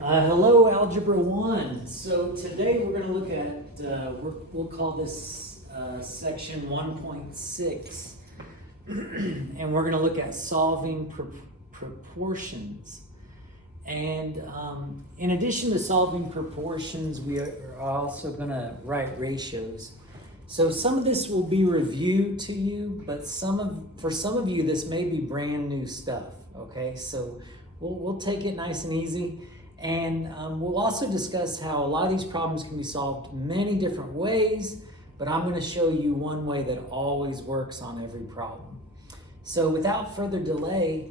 Hello, Algebra 1. So today we're going to look at, we'll call this section 1.6, and we're going to look at solving proportions. And in addition to solving proportions, we are also going to write ratios. So some of this will be reviewed to you, but for some of you, this may be brand new stuff, okay? So we'll take it nice and easy. And we'll also discuss how a lot of these problems can be solved many different ways, but I'm going to show you one way that always works on every problem. So without further delay,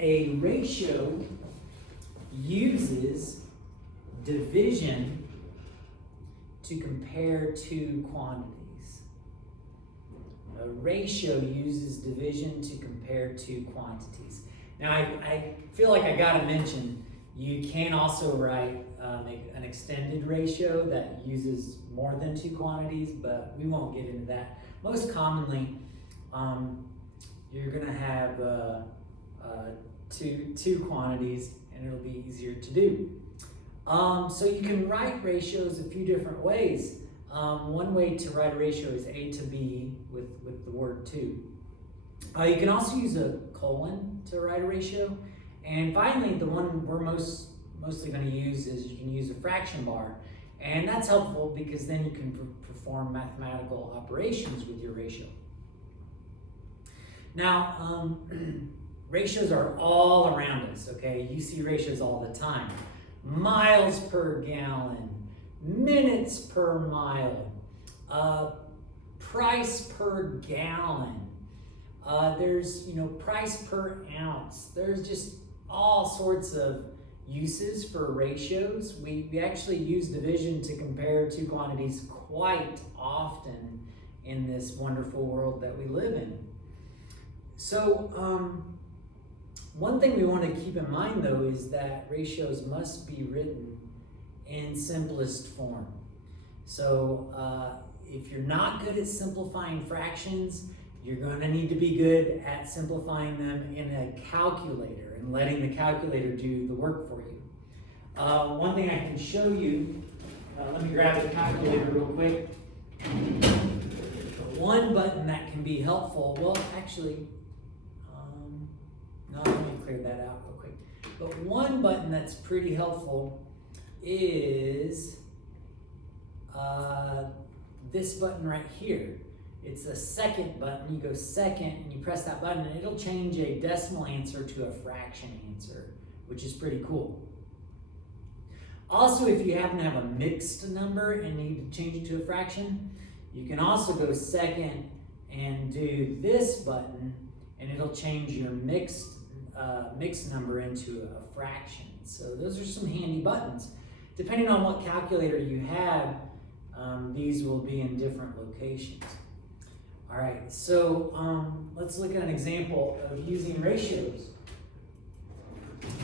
a ratio uses division to compare two quantities. A ratio uses division to compare two quantities. Now, I feel like I gotta mention, you can also write an extended ratio that uses more than two quantities, but we won't get into that. Most commonly, you're gonna have two quantities, and it'll be easier to do. So you can write ratios a few different ways. One way to write a ratio is A to B with the word 2. You can also use a colon to write a ratio. And finally, the one we're mostly going to use is you can use a fraction bar. And that's helpful because then you can perform mathematical operations with your ratio. Now, ratios are all around us, okay? You see ratios all the time. Miles per gallon, minutes per mile, price per gallon. There's, price per ounce. There's just all sorts of uses for ratios. We actually use division to compare two quantities quite often in this wonderful world that we live in. So, one thing we want to keep in mind, though, is that ratios must be written in simplest form. So, if you're not good at simplifying fractions, you're going to need to be good at simplifying them in a calculator and letting the calculator do the work for you. One thing I can show you, let me grab the calculator real quick. One button that can be helpful, well, actually, no, let me clear that out real quick. But one button that's pretty helpful is this button right here. It's a second button. You go second and you press that button and it'll change a decimal answer to a fraction answer, which is pretty cool. Also, if you happen to have a mixed number and need to change it to a fraction, you can also go second and do this button and it'll change your mixed number into a fraction. So those are some handy buttons. Depending on what calculator you have, these will be in different locations. All right, so let's look at an example of using ratios.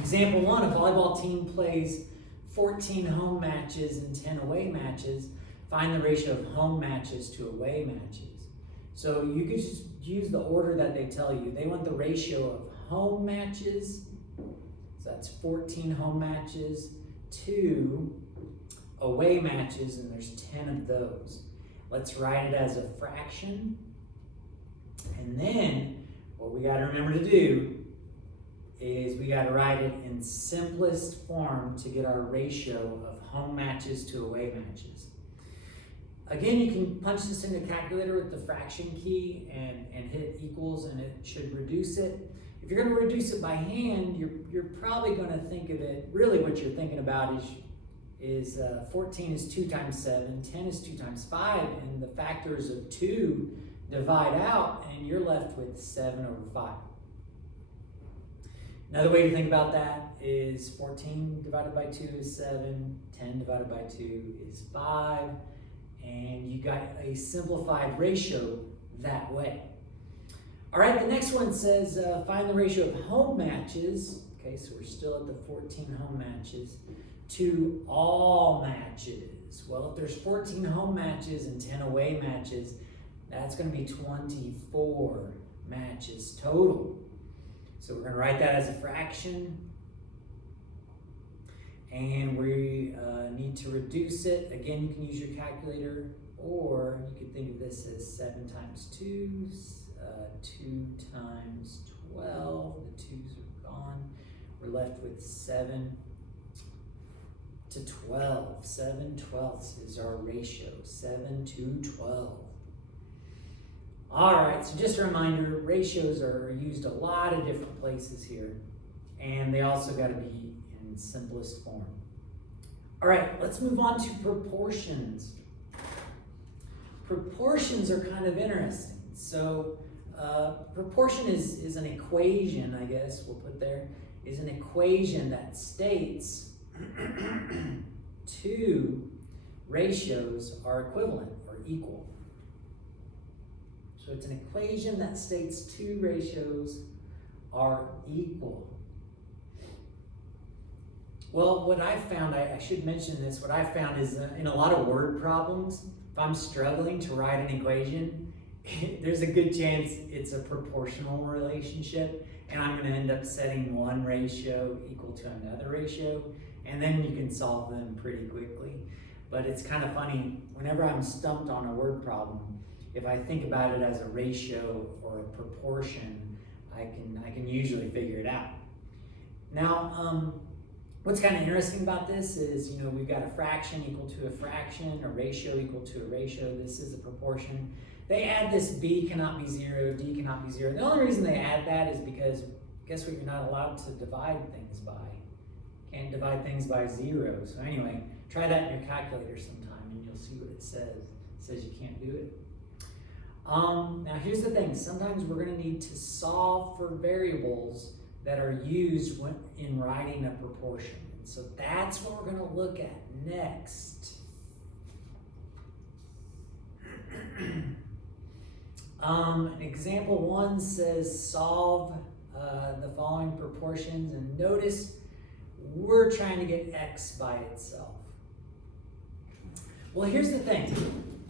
Example 1, a volleyball team plays 14 home matches and 10 away matches. Find the ratio of home matches to away matches. So you could just use the order that they tell you. They want the ratio of home matches, so that's 14 home matches, to away matches, and there's 10 of those. Let's write it as a fraction. And then what we got to remember to do is we got to write it in simplest form to get our ratio of home matches to away matches. Again, you can punch this in the calculator with the fraction key and hit equals, and it should reduce it. If you're going to reduce it by hand, you're probably going to think of it, really what you're thinking about is 14 is 2 times 7, 10 is 2 times 5, and the factors of 2 divide out, and you're left with 7 over 5. Another way to think about that is 14 divided by 2 is 7, 10 divided by 2 is 5, and you got a simplified ratio that way. All right, the next one says find the ratio of home matches. Okay, so we're still at the 14 home matches to all matches. Well, if there's 14 home matches and 10 away matches, that's going to be 24 matches total. So we're going to write that as a fraction. and we need to reduce it. Again, you can use your calculator, or you could think of this as 7 times 2, 2 times 12, the 2's are gone. We're left with 7 to 12. 7/12 is our ratio, 7 to 12. All right, so just a reminder, ratios are used a lot of different places here, and they also got to be in simplest form. All right, let's move on to proportions. Proportions are kind of interesting. So proportion is an equation, I guess we'll put there, is an equation that states two ratios are equivalent or equal. So it's an equation that states two ratios are equal. Well, what I found, I should mention this, what I found is in a lot of word problems, if I'm struggling to write an equation, there's a good chance it's a proportional relationship, and I'm going to end up setting one ratio equal to another ratio, and then you can solve them pretty quickly. But it's kind of funny, whenever I'm stumped on a word problem, if I think about it as a ratio or a proportion, I can usually figure it out. Now, what's kind of interesting about this is, we've got a fraction equal to a fraction, a ratio equal to a ratio. This is a proportion. They add this b cannot be 0, d cannot be 0. The only reason they add that is because, guess what, you're not allowed to divide things by. Can't divide things by 0. So anyway, try that in your calculator sometime and you'll see what it says. It says you can't do it. Now here's the thing, sometimes we're going to need to solve for variables that are used in writing a proportion. So that's what we're going to look at next. Example 1 says solve the following proportions, and notice we're trying to get x by itself. Well, here's the thing.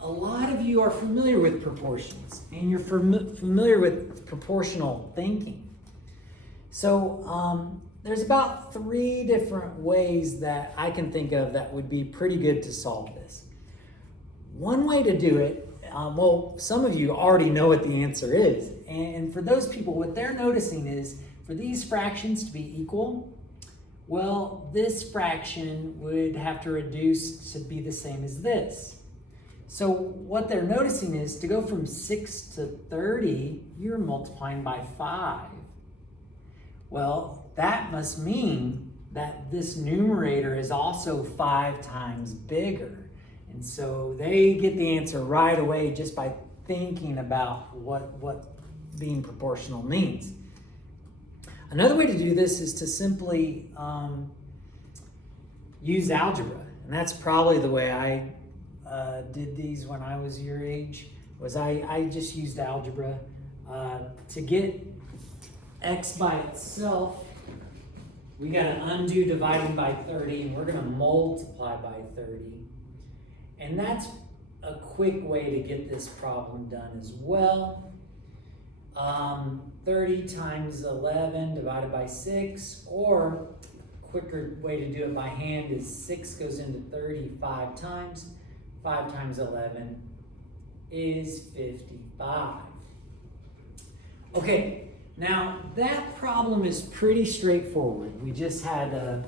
A lot of you are familiar with proportions, and you're familiar with proportional thinking. So there's about 3 different ways that I can think of that would be pretty good to solve this. One way to do it, well, some of you already know what the answer is. And for those people, what they're noticing is for these fractions to be equal, well, this fraction would have to reduce to be the same as this. So what they're noticing is to go from 6 to 30, you're multiplying by 5. Well, that must mean that this numerator is also 5 times bigger. And so they get the answer right away just by thinking about what being proportional means. Another way to do this is to simply use algebra. And that's probably the way I did these when I was your age, was I just used algebra to get x by itself. We got to undo dividing by 30, and we're going to multiply by 30. And that's a quick way to get this problem done as well. 30 times 11 divided by 6, or a quicker way to do it by hand is 6 goes into 30 5 times. 5 times 11 is 55. Okay, now that problem is pretty straightforward. We just had a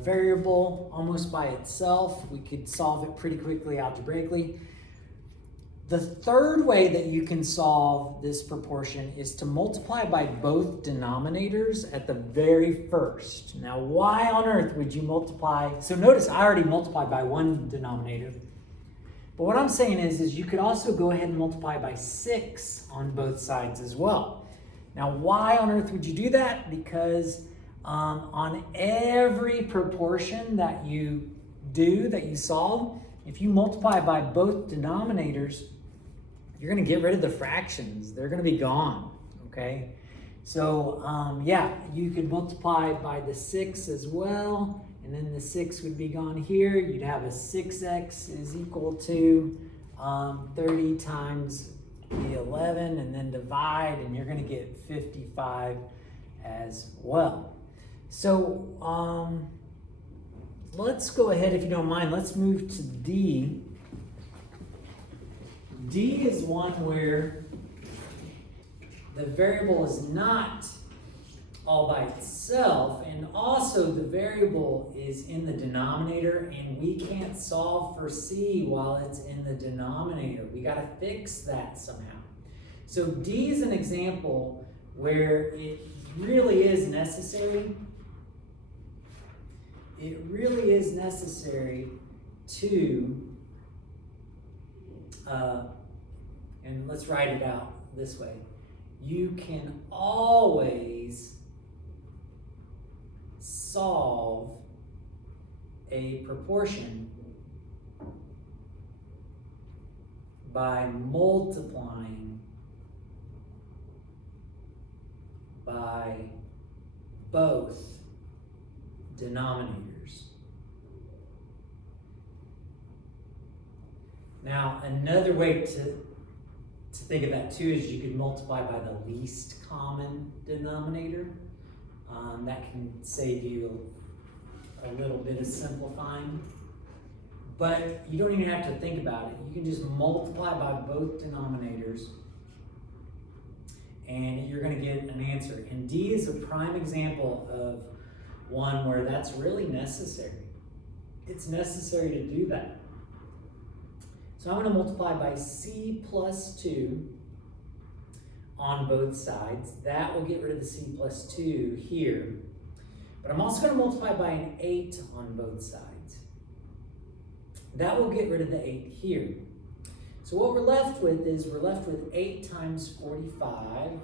variable almost by itself. We could solve it pretty quickly algebraically. The third way that you can solve this proportion is to multiply by both denominators at the very first. Now, why on earth would you multiply? So notice I already multiplied by one denominator. But what I'm saying is you could also go ahead and multiply by 6 on both sides as well. Now, why on earth would you do that? Because on every proportion that you solve, if you multiply by both denominators, you're going to get rid of the fractions. They're going to be gone, okay? So, yeah, you could multiply by the 6 as well. And then the 6 would be gone here. You'd have a 6x is equal to 30 times the 11, and then divide, and you're going to get 55 as well. So let's go ahead, if you don't mind, let's move to D. D is one where the variable is not all by itself, and also the variable is in the denominator, and we can't solve for C while it's in the denominator. We got to fix that somehow. So D is an example where it really is necessary. It really is necessary to, and let's write it out this way. You can always solve a proportion by multiplying by both denominators. Now, another way to think of that too is you could multiply by the least common denominator. That can save you a little bit of simplifying. But you don't even have to think about it. You can just multiply by both denominators and you're going to get an answer. And D is a prime example of one where that's really necessary. It's necessary to do that. So I'm going to multiply by C plus 2 on both sides. That will get rid of the C plus 2 here. But I'm also going to multiply by an 8 on both sides. That will get rid of the 8 here. So what we're left with is 8 times 45,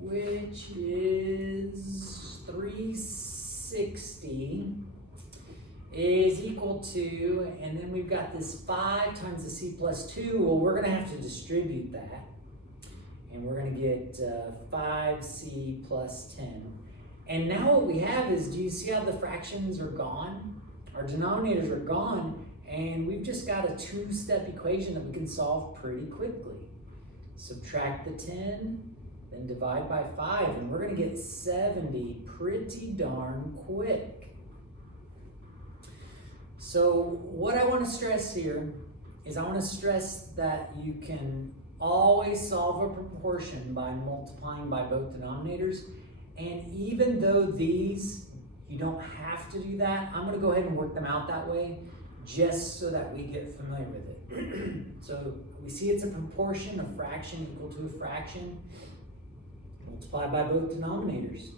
which is 360, is equal to, and then we've got this 5 times the C plus 2. Well, we're going to have to distribute that. And we're going to get 5C plus 10. And now what we have is, do you see how the fractions are gone? Our denominators are gone, and we've just got a two-step equation that we can solve pretty quickly. Subtract the 10, then divide by 5, and we're going to get 70 pretty darn quick. So what I want to stress here is I want to stress that you can always solve a proportion by multiplying by both denominators. And even though these, you don't have to do that, I'm going to go ahead and work them out that way just so that we get familiar with it. So we see it's a proportion, a fraction equal to a fraction. Multiply by both denominators.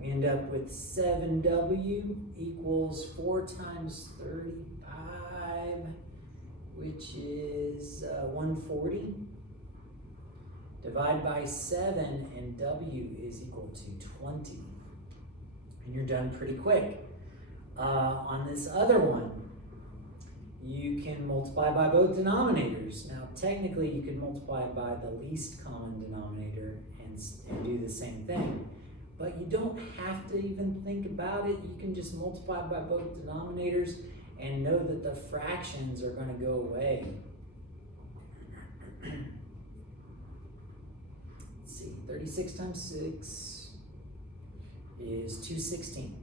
We end up with 7W equals 4 times 35, which is 140. Divide by 7, and W is equal to 20. And you're done pretty quick. On this other one, you can multiply by both denominators. Now, technically, you could multiply by the least common denominator and do the same thing. But you don't have to even think about it. You can just multiply by both denominators and know that the fractions are going to go away. Let's see, 36 times 6 is 216.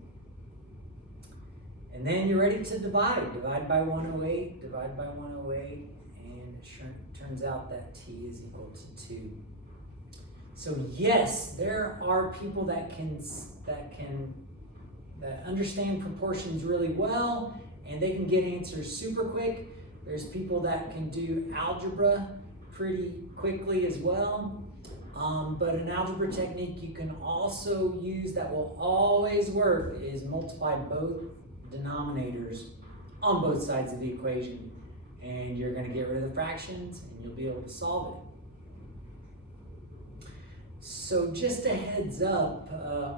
And then you're ready to divide. Divide by 108, divide by 108, and it turns out that T is equal to 2. So yes, there are people that understand proportions really well, and they can get answers super quick. There's people that can do algebra pretty quickly as well. But an algebra technique you can also use that will always work is multiply both denominators on both sides of the equation, and you're going to get rid of the fractions and you'll be able to solve it. So just a heads up,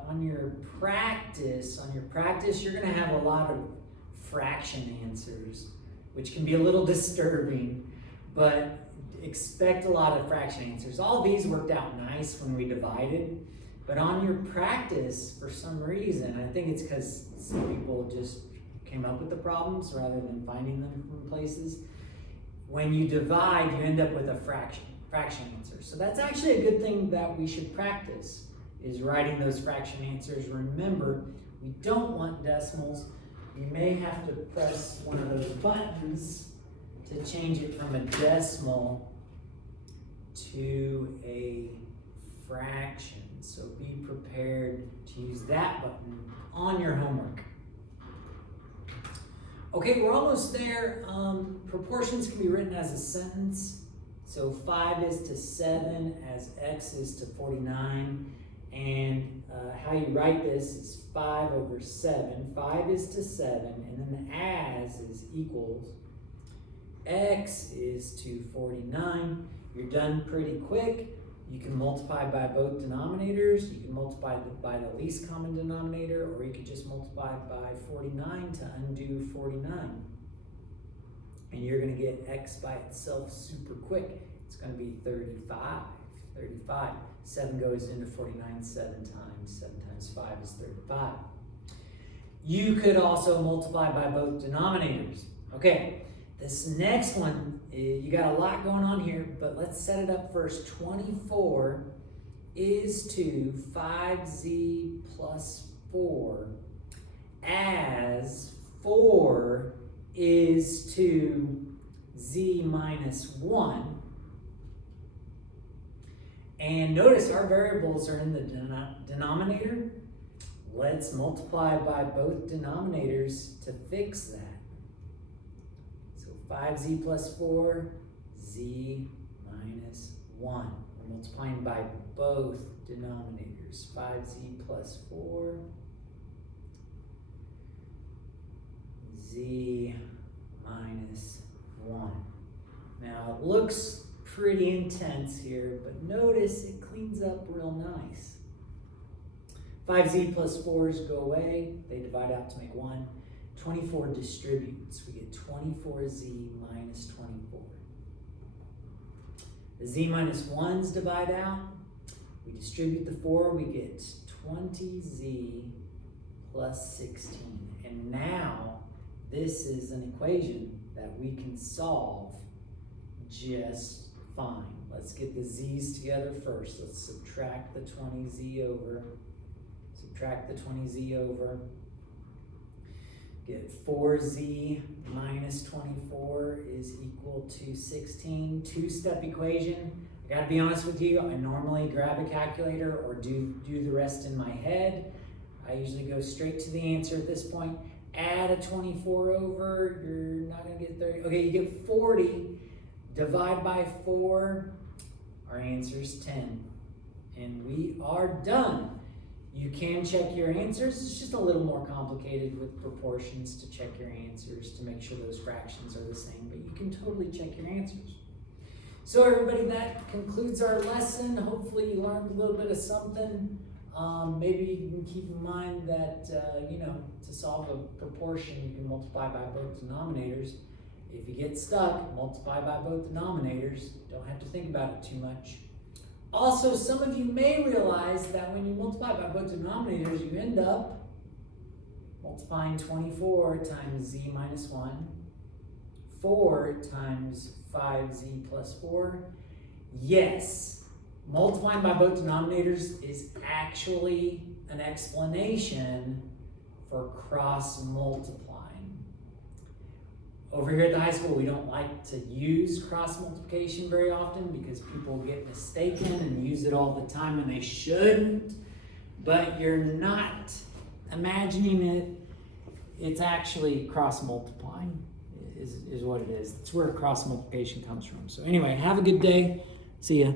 on your practice, you're going to have a lot of fraction answers, which can be a little disturbing, but expect a lot of fraction answers. All these worked out nice when we divided, but on your practice, for some reason, I think it's because some people just came up with the problems rather than finding them from places. When you divide, you end up with a fraction answer. So that's actually a good thing that we should practice, is writing those fraction answers. Remember, we don't want decimals. You may have to press one of those buttons to change it from a decimal to a fraction. So be prepared to use that button on your homework. Okay, we're almost there. Proportions can be written as a sentence. So 5 is to 7 as x is to 49. And how you write this is 5 over 7. 5 is to 7, and then the as is equals. X is to 49. You're done pretty quick. You can multiply by both denominators. You can multiply by the least common denominator, or you could just multiply by 49 to undo 49. And you're going to get x by itself super quick. It's going to be 35. 35. 7 goes into 49 7 times. 7 times 5 is 35. You could also multiply by both denominators. Okay, this next one, you got a lot going on here, but let's set it up first. 24 is to 5z plus 4 as 4 is to z minus 1. And notice our variables are in the denominator. Let's multiply by both denominators to fix that. So 5z plus 4, z minus 1. We're multiplying by both denominators. 5z plus 4, z minus 1. Now it looks pretty intense here, but notice it cleans up real nice. 5z plus 4's go away. They divide out to make 1. 24 distributes. We get 24z minus 24. The z minus 1's divide out. We distribute the 4. We get 20z plus 16. And now this is an equation that we can solve just fine. Let's get the z's together first. Let's subtract the 20z over. Subtract the 20z over. Get 4z minus 24 is equal to 16. Two-step equation. I gotta be honest with you, I normally grab a calculator or do the rest in my head. I usually go straight to the answer at this point. Add a 24 over, you're not gonna get 30. Okay, you get 40. Divide by 4, our answer is 10. And we are done. You can check your answers. It's just a little more complicated with proportions to check your answers to make sure those fractions are the same, but you can totally check your answers. So everybody, that concludes our lesson. Hopefully you learned a little bit of something. Maybe you can keep in mind that, to solve a proportion, you can multiply by both denominators. If you get stuck, multiply by both denominators. Don't have to think about it too much. Also, some of you may realize that when you multiply by both denominators, you end up multiplying 24 times z minus 1, 4 times 5z plus 4. Yes, multiplying by both denominators is actually an explanation for cross-multiplying. Over here at the high school, we don't like to use cross multiplication very often because people get mistaken and use it all the time when they shouldn't. But you're not imagining it. It's actually cross multiplying is what it is. That's where cross multiplication comes from. So anyway, have a good day. See ya.